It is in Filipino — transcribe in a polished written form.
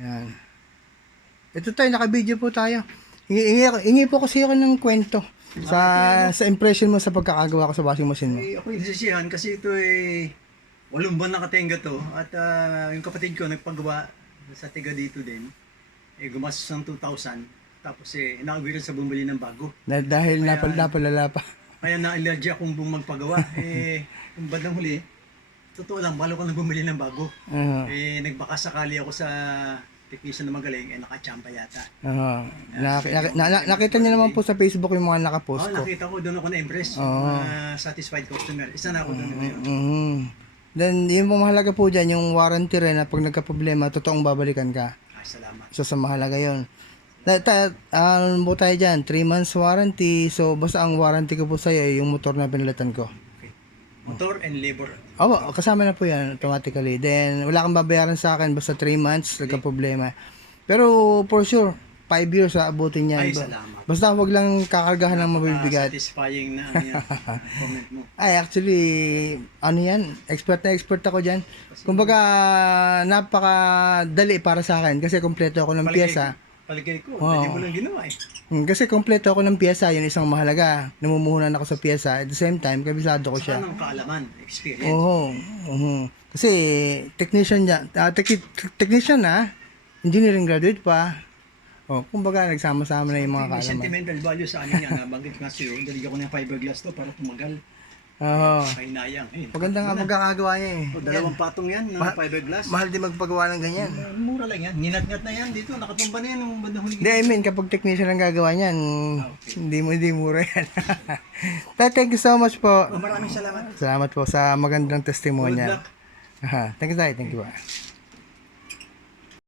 Yan. Ito tayo, naka-video po tayo. Hingi po kasi ako ng kwento sa impression mo sa pagkakagawa ko sa washing machine mo. Ako'y nasisiyahan kasi ito ay 8 buwan nakatenga to at yung kapatid ko nagpagawa sa tiga dito din. Gumastos ng 2,000 tapos inaawiran sa bumili ng bago. Dahil napalala pa. Kaya na-allergy akong magpagawa. Yung bandang huli, totoo lang, balo ko na bumili ng bago. Nagbaka sakali ako sa technician na magaling, nakachamba yata. Nakita niyo naman po sa Facebook yung mga nakapost ko. Nakita ko, doon ako na-impress. Satisfied customer. Isa na ako doon ngayon. Then, yung mahalaga po dyan, yung warranty rin na pag nagka-problema, totoong babalikan ka. Salamat. So, sa mahalaga yun. Ano po tayo dyan? 3 months warranty. So, basta ang warranty ko po sa'yo, yung motor na pinalitan ko. Okay. Motor and labor. Kasama na po yan automatically. Then, wala kang babayaran sa akin basta 3 months, nagka-problema. Pero, for sure, 5 years abutin yan. Ay, salamat. Basta wag lang kakargahan ng mabibigat. Satisfying na comment mo. Ay, actually, ano yan, expert na expert ako dyan. Kumbaga, napakadali para sa akin kasi kompleto ako ng pyesa. Paligay ko, hindi mo lang ginawa Kasi kompleto ako ng pyesa, yun isang mahalaga. Namumuhunan ako sa pyesa. At the same time, kabisado ko siya. Saka ng kaalaman, experience. Kasi, technician na, engineering graduate pa. Kumbaga, nagsama-sama na yung mga May kaalaman. sentimental value sa akin yan. Nabanggit nga sa'yo, dalig ako ng fiberglass to para tumagal. Kainayang. Maganda nga magkakagawa niya eh. 2 patong yan ng fiberglass. Mahal din magpagawa ng ganyan. Mura lang yan. Ninat-ngat na yan dito. Nakatumba na yan yung bandang huli. Hindi, I mean, kapag technician ang gagawa niyan, hindi mura yan. Thank you so much po. Maraming salamat. Salamat po sa magandang Good testimonial. luck. Thank you, Tay. Thank you.